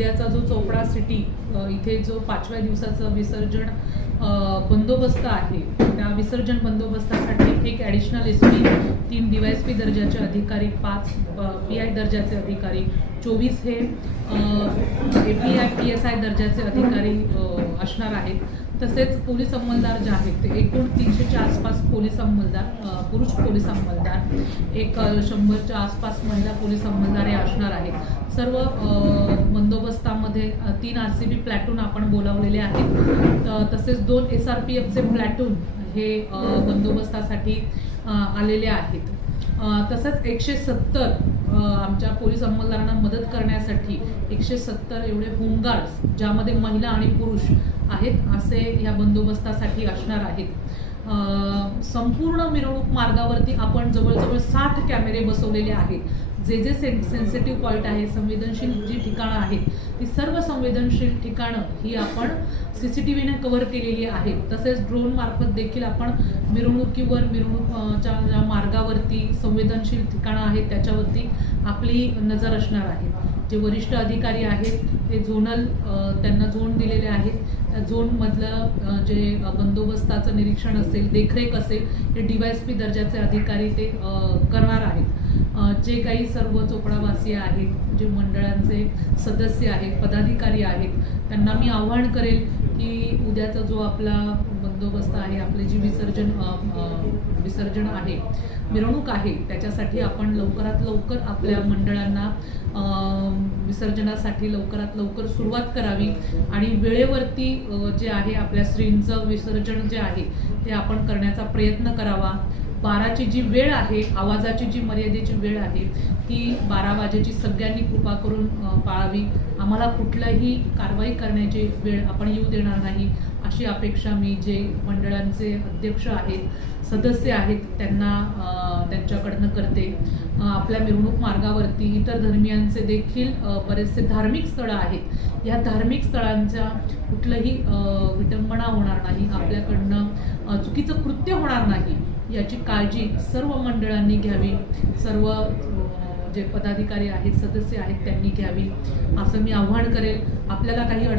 उद्याचा जो चोपडा सिटी इथे जो पाचव्या दिवसाचं विसर्जन बंदोबस्त आहे त्या विसर्जन बंदोबस्तासाठी एक ॲडिशनल एस पी तीन डी वाय एस पी दर्जाचे अधिकारी पाच पी आय दर्जाचे अधिकारी चोवीस हे A P I P S I दर्जाचे अधिकारी असणार आहेत. तसेच पोलीस अंमलदार जे आहेत ते एकूण तीनशेच्या आसपास पोलीस अंमलदार पुरुष पोलीस अंमलदार एक शंभरच्या आसपास महिला पोलीस अंमलदार हे असणार आहेत. सर्व बंदोबस्तामध्ये तीन आर सी बी प्लॅटून आपण बोलावलेले आहेत. तसेच दोन एस आर पी एफचे प्लॅटून हे बंदोबस्तासाठी आलेले आहेत. तसंच एकशे सत्तर आमच्या पोलीस अंमलदारांना मदत करण्यासाठी एकशे सत्तर एवढे होमगार्ड्स ज्यामध्ये महिला आणि पुरुष आहेत असे या बंदोबस्तासाठी असणार आहेत. संपूर्ण मिरवणूक मार्गावरती आपण जवळजवळ साठ कॅमेरे बसवलेले आहेत. जे जे सेन सेन्सिटिव्ह पॉईंट आहे संवेदनशील जी ठिकाणं आहेत ती सर्व संवेदनशील ठिकाणं ही आपण सी सी टी व्हीने कव्हर केलेली आहेत. तसेच ड्रोन मार्फत देखील आपण मिरवणुकीवर मिरवणूकच्या ज्या मार्गावरती संवेदनशील ठिकाणं आहेत त्याच्यावरती आपली नजर असणार आहे. जे वरिष्ठ अधिकारी आहेत ते झोनल त्यांना झोन दिलेले आहेत. त्या झोनमधलं जे बंदोबस्ताचं निरीक्षण असेल देखरेख असेल हे डी वाय एस पी दर्जाचे अधिकारी ते करणार आहेत. जे काही सर्व चोपडावासी आहेत जे मंडळांचे सदस्य आहेत पदाधिकारी आहेत त्यांना मी आव्हान करेल की उद्याचा जो आपला बंदोबस्त आहे आपले जी विसर्जन विसर्जन आहे मिरवणूक आहे त्याच्यासाठी आपण लवकरात लवकर आपल्या मंडळांना विसर्जनासाठी लवकरात लवकर सुरुवात करावी आणि वेळेवरती जे आहे आपल्या श्रींचं विसर्जन जे आहे ते आपण करण्याचा प्रयत्न करावा. बाराची जी वेळ आहे आवाजाची जी मर्यादेची वेळ आहे ती बारा वाजेची सगळ्यांनी कृपा करून पाळावी. आम्हाला कुठल्याही कारवाई करण्याची वेळ आपण येऊ देणार नाही. अशी अपेक्षा मी जे मंडळांचे अध्यक्ष आहेत सदस्य आहेत त्यांना त्यांच्याकडनं करते. आपल्या मिरवणूक मार्गावरती इतर धर्मियांचे देखील बरेचसे धार्मिक स्थळं आहेत. या धार्मिक स्थळांच्या कुठलंही विटंबना होणार नाही. आपल्याकडनं चुकीचं कृत्य होणार नाही. याची काळजी सर्व मंडळांनी घ्यावी. सर्व जे पदाधिकारी आहेत सदस्य आहेत त्यांनी घ्यावी. असं मी आव्हान करेल. आपल्याला काही अड